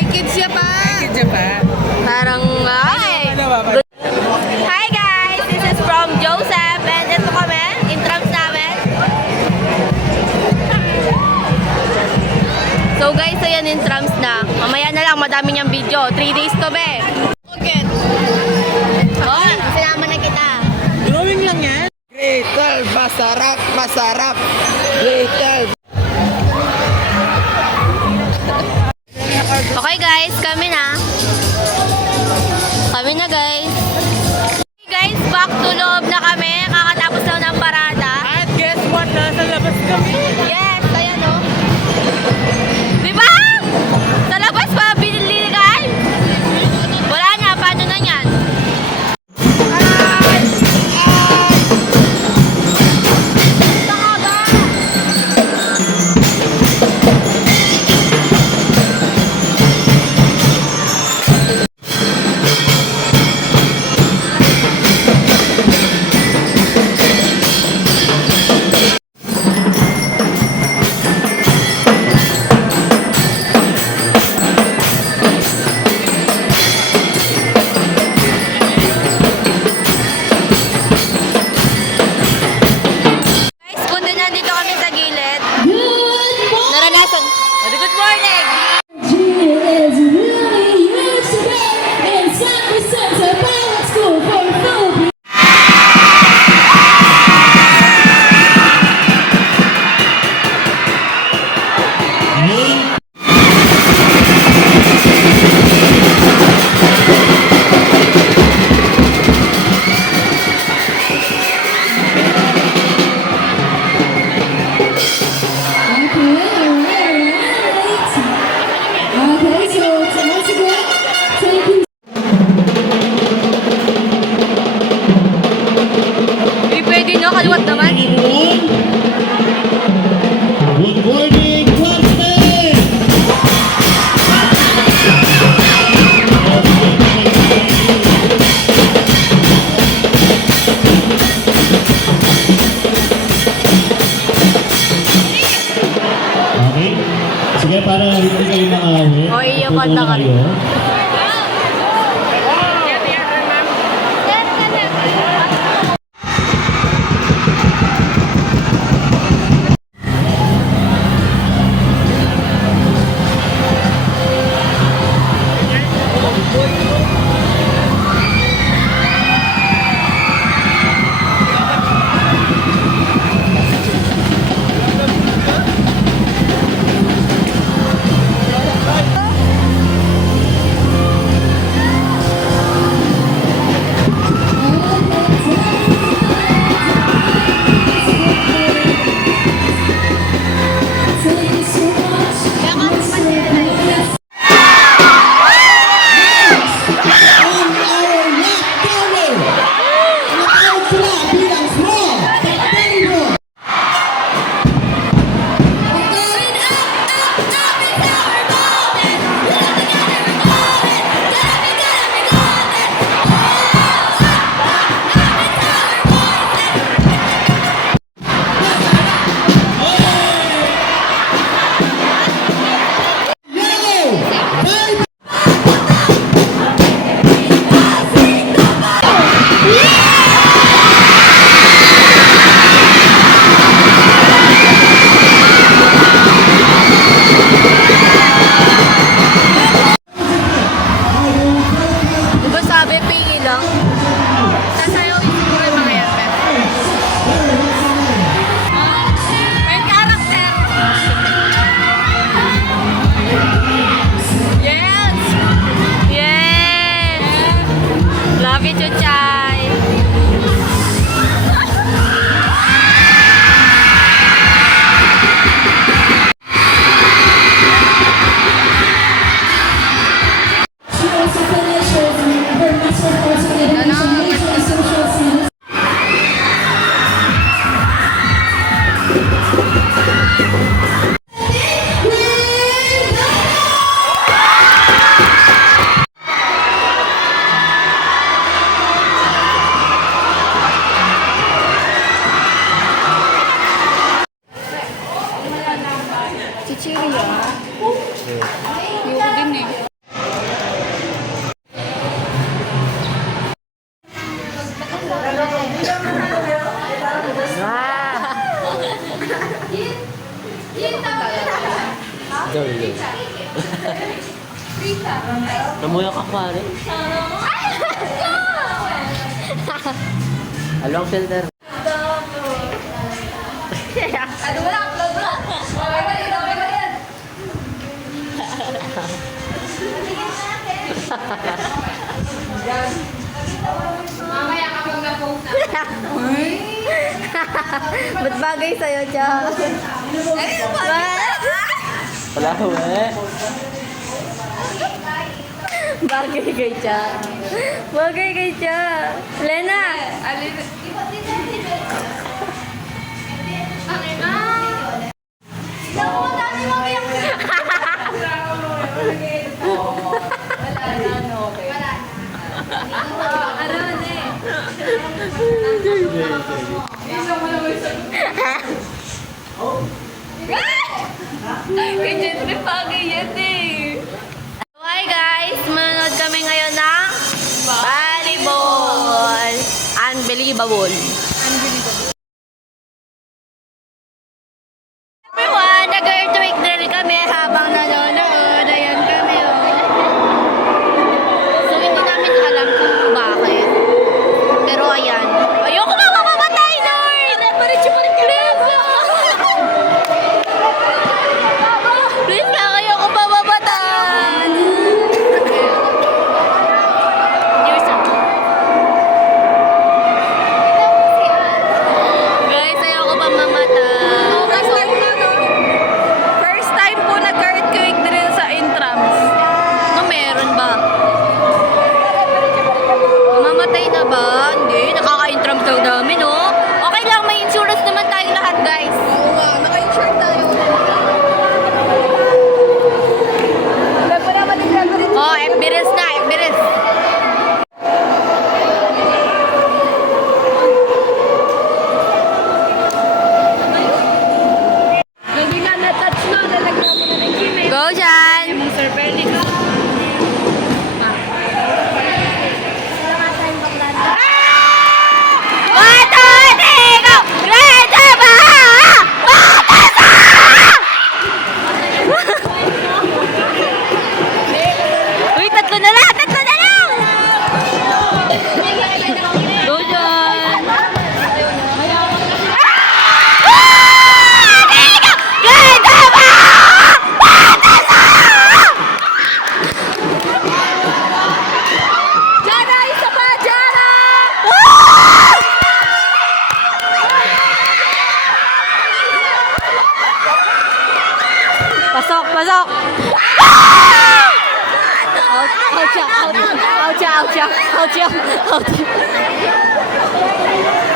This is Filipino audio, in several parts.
May kids siya pa. Parang, ay. Hi guys! This is from Joseph. And ito kami, in-trams namin. So guys, ayan in-trams na. Mamaya na lang, madami niyang video. 3 days to be. Okay. Hoy, sinama na kita. Drawing lang yan. Gretel, masarap, masarap. Gretel. Okay guys, kami na. Kami na guys. Okay guys, back to loob na kami. Kakatapos lang ng parada. At guess what? Nasa labas kami. Yes, ayan o. Diba? Sa labas pa, binili guys. Wala na, paano na yan? Guys, buti na dito kami sa gilid. Naranasan. Good morning! Is really used to be inside the center pilot school for Philippines. Okay, so once again, taking Hindi pwede no, kaliwat naman. Good morning, classmates! Okay? Sige, para hindi kayo makawin. O, iyo kanta ka rin. Namuya ka pare. Along filter. Ba't bagay sa'yo, Cha? Wala ko eh. Bagay kay Cha. Bagay kay Cha. Lena! Kay Jeffrey bagay yan eh. Hi guys! Manonood kami ngayon ng volleyball. Unbelievable. Everyone, nag-earthquake drill kami habang nanonood. Ayan kami. So, hindi namin alam kung bakit. Pero ayan. Ayoko na mamamatay, Lord! Please lang, ayoko mamamatan. Guys, ayoko pa mamatay. First time po nag-earthquake drill sa Intrams. No, meron ba? Mamamatay na ba? Hindi, nakaka-intrams daw namin, oh. Okay lang, may insurance naman tayo lahat, guys. Oo nga, naka-insure tayo. Oh, FB Reels na, FB Reels. Hindi nga na-touch no, nalagyan mo na ng gimmick. Go, Jan! Sir Felix. One, two, three, go! Great ba? Uy, tatlo na lang! Tatlo na lang! Go, Jan! Great ba? Jana, isa pa, Jana! Pasok, pasok! Ouch, ouch, ouch, ouch, ouch.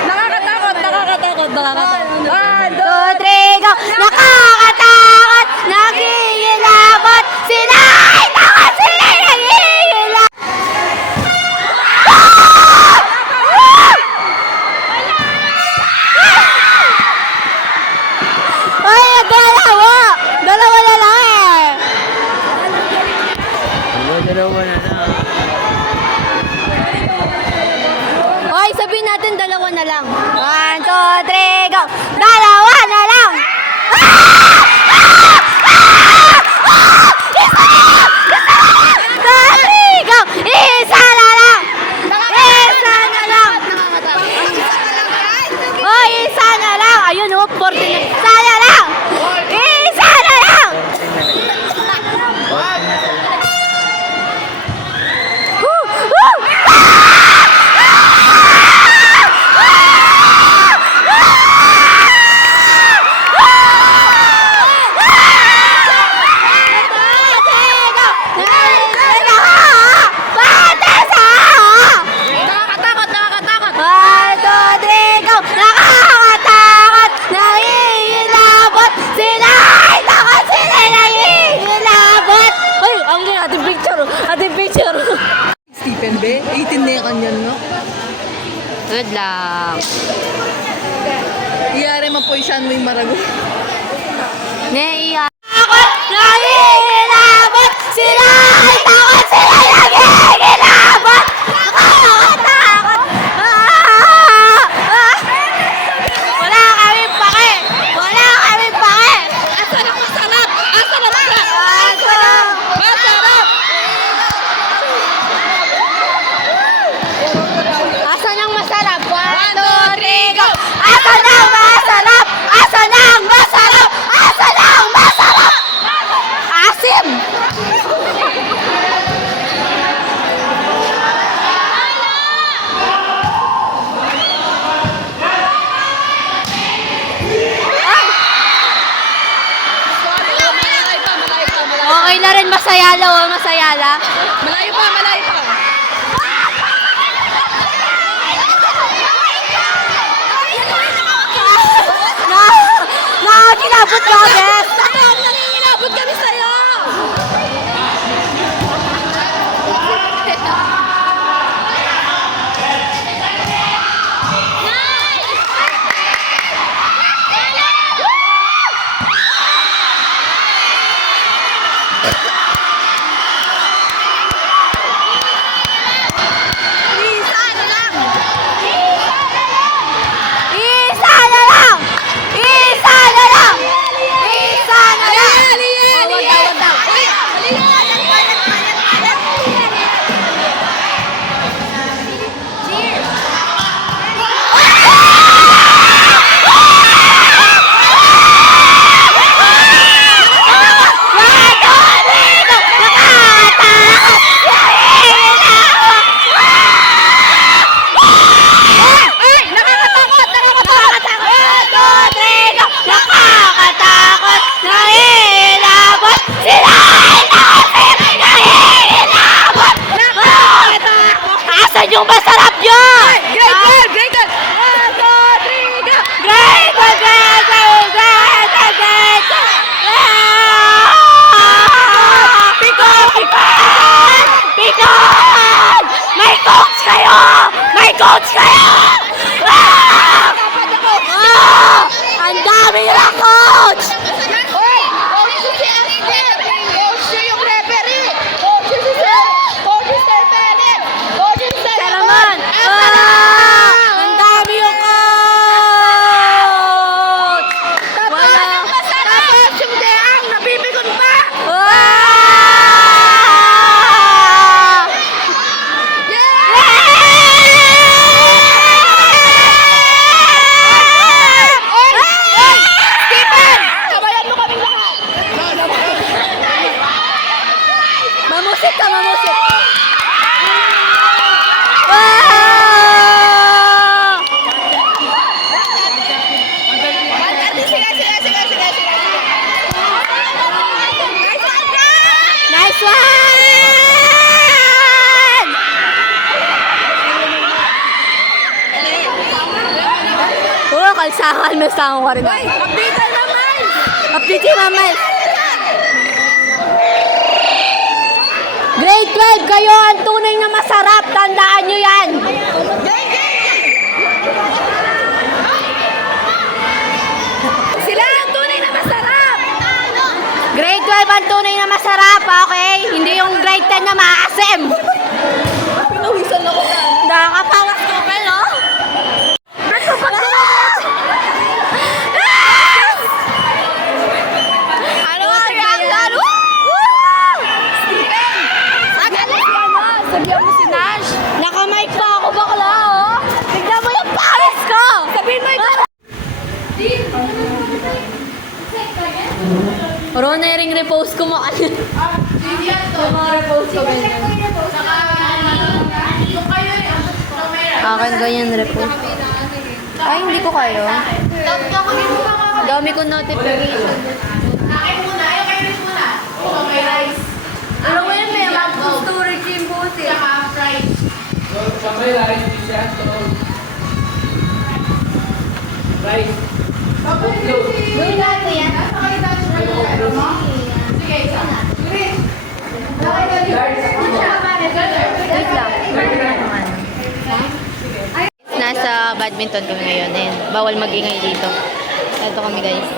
Nakakatakot, nakakatakot, nakakatakot. 1, 2, 3, go! Nakakatakot! Nagigilabot! Sila! Ay, takot! Sila! Nagigilabot! Ay, dalawa! Dalawa na lang eh! Dalawa na na. Ay, sabihin natin dalawa na lang. 1, 2, 3, go! Dalawa na lang! Go! Isa na lang! Isa na lang! Oh, isa na lang! Ayun oh, 14 na. Isa na lang! Isa na lang! Nakakatakot, nakakatakot! 1, 2, 3, go! Nakakatakot! Nangingilabot! Sila! Ay, takot sila! Nangingilabot! Ay, ang yun, ating picture! Ating picture! Stephen B, 18 na yung kanyan, no? Good lang. Iyari man po siya may marago. Naiya. Takot! Nangingilabot! Sila! Ay, takot sila! Nangingilabot! Nakakatakot! Wala kami pake! Wala kami pake! Asan ang masarap? Asan ang masarap? Masarap! Masarap! Asan ang masarap? Asan ang masarap? Asan ang masarap? Asim! Okay na rin, masayala o masayala. Malayo pa, malayo pa. Nakakilabot ka, Beth! Nanginilabot kami sa'yo! Isa na lang! Isa na lang! Isa na lang! Oh, wag daw. Nakakatakot! Nahihilabot! Sila ay nahihilabot! Nakakatakot! Asan yung masarap yun? Great goal! Great goal! Rodrigo! Great! Pikon! Pikon! Pikon! May coach kayo! May coach kayo! Ah! Ang dami nila, coach! Salamat! Ang dami yung coach! Wala. Tapos yung Deang nabibigon pa! Ah! Stephen! Sabayan mo kaming lahat! Mamusik ka, mamusik! Ah! Nice one! Oh, kalsangan na sa ako rin. Update na naman! Update yung mamay. Grade 12, kayo ang tunay na masarap. Tandaan nyo yan. Sila ang tunay na masarap! Grade 12 ang tunay na masarap, okay? Hindi yung grade 10 na maasim. Pinawisan ako na. Nakakapawas ko pa, no? Ano ang reaction? Sabihan mo si Nash! Nakamike pa ako, bakla, oh. Tignan mo yung pares ko. Sabihin mo ikaw! Rona, ring repost ko mo kanina. Mga repost ko ganyan. Akin ganyan repost. Ay, hindi ko kayo. Dami ko notification. Ano mo yun, may storage yung buti. Nasa badminton kami ngayon and bawal mag-ingay dito. Ito kami, guys.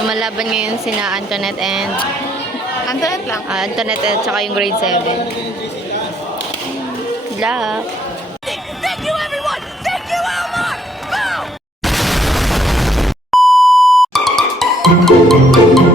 Lumalaban ngayon sina Antoinette and Antoinette lang. Antoinette at saka yung grade 7. Good luck! Thank you, everyone! Thank you, Elmar! Go!